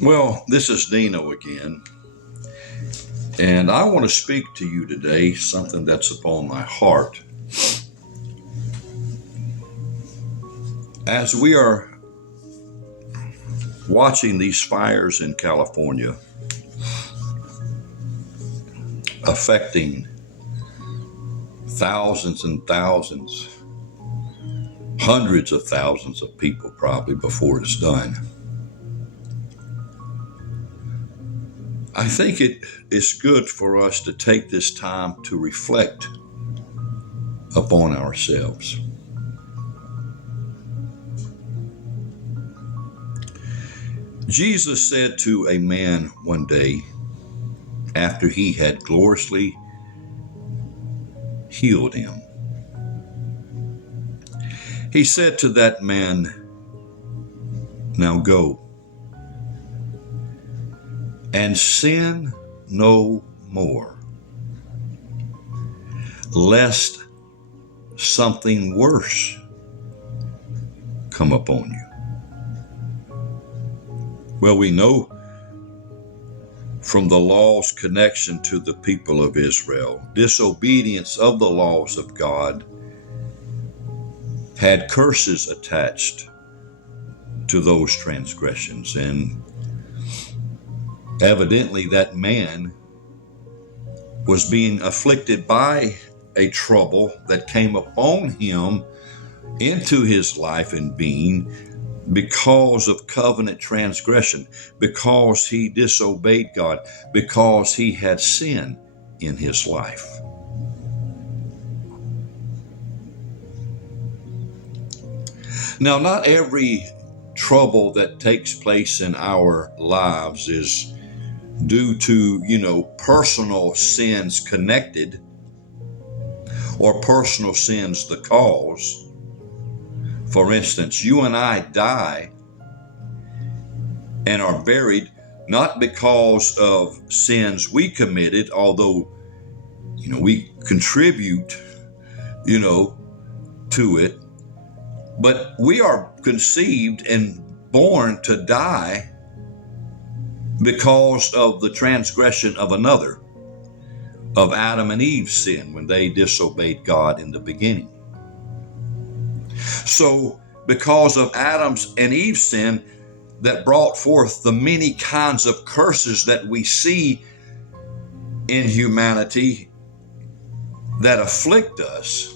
Well, this is Dino again, and I want to speak to you today something that's upon my heart. As we are watching these fires in California affecting thousands and thousands, hundreds of thousands of people probably before it's done, I think it is good for us to take this time to reflect upon ourselves. Jesus said to a man one day, after he had gloriously healed him, he said to that man, "Now go and sin no more, lest something worse come upon you." Well, we know from the law's connection to the people of Israel, disobedience of the laws of God had curses attached to those transgressions, and evidently that man was being afflicted by a trouble that came upon him into his life and being because of covenant transgression, because he disobeyed God, because he had sin in his life. Now, not every trouble that takes place in our lives is due to, personal sins connected or personal sins the cause. For instance, you and I die and are buried not because of sins we committed, although, we contribute, to it, but we are conceived and born to die because of the transgression of another, of Adam and Eve's sin when they disobeyed God in the beginning. So, because of Adam's and Eve's sin that brought forth the many kinds of curses that we see in humanity that afflict us,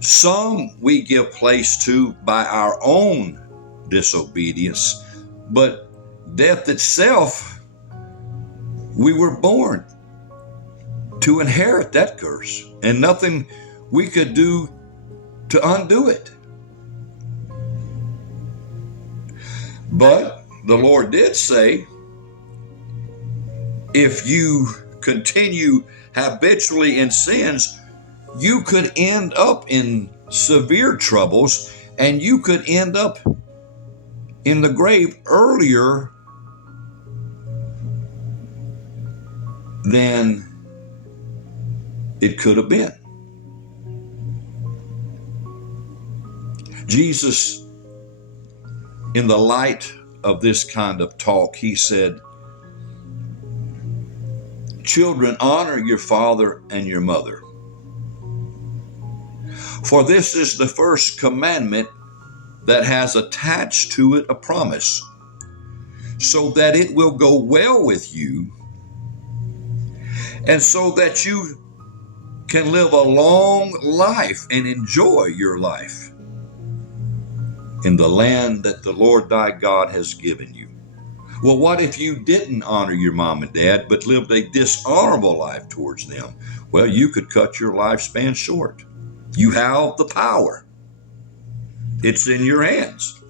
some we give place to by our own disobedience, but death itself, we were born to inherit that curse, and nothing we could do to undo it. But the Lord did say, if you continue habitually in sins, you could end up in severe troubles, and you could end up in the grave earlier than it could have been. Jesus, in the light of this kind of talk, he said, "Children, honor your father and your mother. For this is the first commandment that has attached to it a promise, so that it will go well with you, and so that you can live a long life and enjoy your life in the land that the Lord thy God has given you." Well, what if you didn't honor your mom and dad, but lived a dishonorable life towards them? Well, you could cut your lifespan short. You have the power. It's in your hands.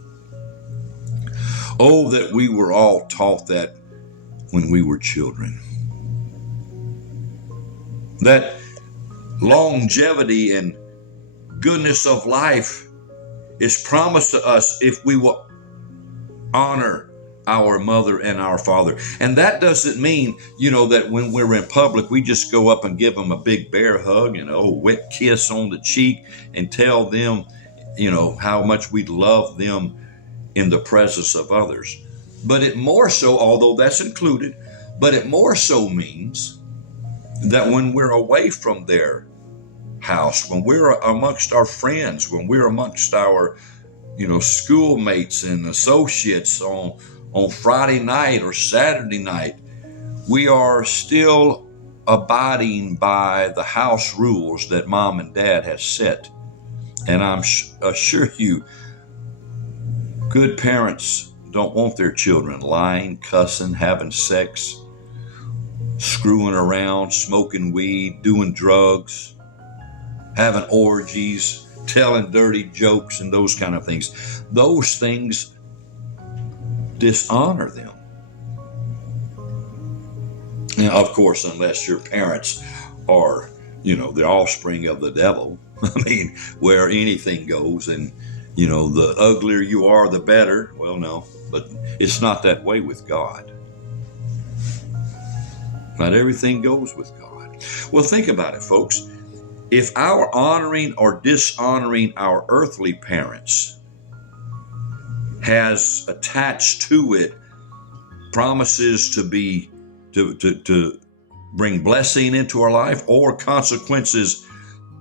Oh, that we were all taught that when we were children. That longevity and goodness of life is promised to us if we will honor our mother and our father. And that doesn't mean, that when we're in public, we just go up and give them a big bear hug and a wet kiss on the cheek and tell them, how much we love them in the presence of others. But it more so, although that's included, but it more so means that when we're away from their house, when we're amongst our friends, when we're amongst our, schoolmates and associates on Friday night or Saturday night, we are still abiding by the house rules that mom and dad has set. And I'm assure you, good parents don't want their children lying, cussing, having sex, screwing around, smoking weed, doing drugs, having orgies, telling dirty jokes, and those kind of things. Those things dishonor them. Now, of course, unless your parents are, the offspring of the devil. I mean, where anything goes, and, the uglier you are, the better. Well, no, but it's not that way with God. Not everything goes with God. Well, think about it, folks. If our honoring or dishonoring our earthly parents has attached to it promises to bring blessing into our life, or consequences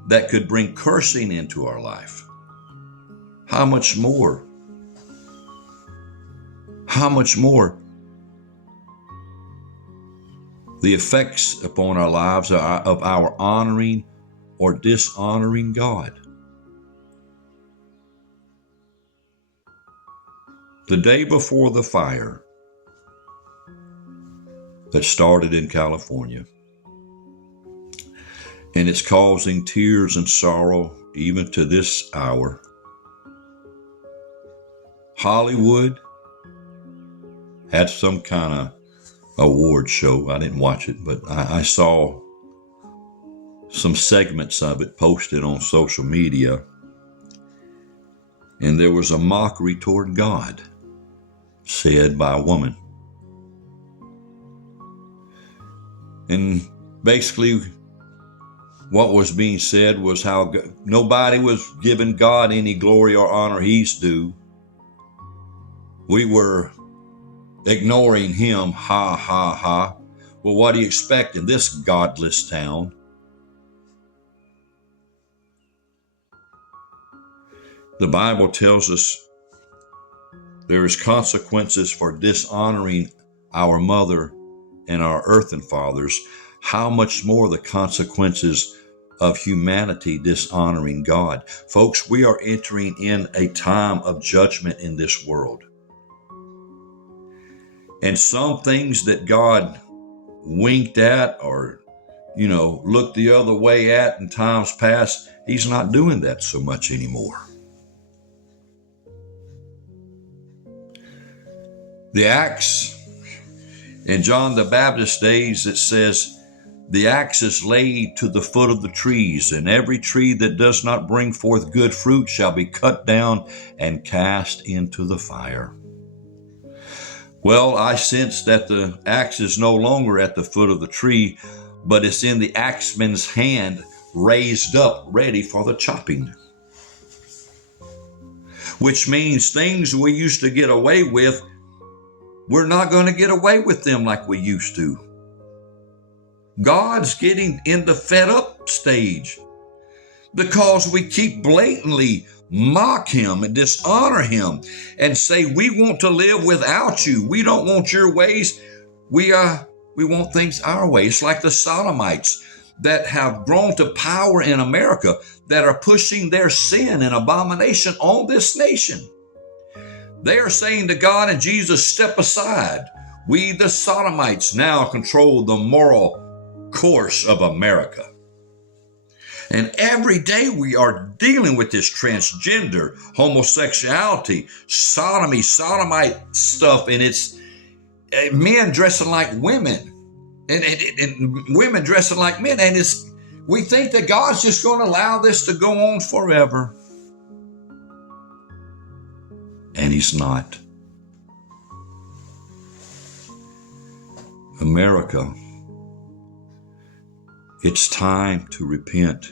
that could bring cursing into our life, how much more the effects upon our lives of our honoring or dishonoring God. The day before the fire that started in California, and it's causing tears and sorrow even to this hour, Hollywood had some kind of award show. I didn't watch it, but I saw some segments of it posted on social media, and there was a mockery toward God said by a woman. And basically what was being said was how nobody was giving God any glory or honor he's due. We were ignoring him, ha, ha, ha. Well, what do you expect in this godless town? The Bible tells us there is consequences for dishonoring our mother and our earthen fathers. How much more the consequences of humanity dishonoring God. Folks, we are entering in a time of judgment in this world. And some things that God winked at or, looked the other way at in times past, he's not doing that so much anymore. The axe in John the Baptist's days, it says, the axe is laid to the foot of the trees, and every tree that does not bring forth good fruit shall be cut down and cast into the fire. Well, I sense that the axe is no longer at the foot of the tree, but it's in the axeman's hand, raised up, ready for the chopping. Which means things we used to get away with, we're not going to get away with them like we used to. God's getting in the fed up stage because we keep blatantly mock him and dishonor him and say, we want to live without you. We don't want your ways. We want things our way. It's like the Sodomites that have grown to power in America that are pushing their sin and abomination on this nation. They are saying to God and Jesus, step aside. We, the Sodomites, now control the moral course of America. And every day we are dealing with this transgender, homosexuality, sodomy, sodomite stuff, and it's men dressing like women and women dressing like men. And we think that God's just going to allow this to go on forever. And he's not. America, it's time to repent.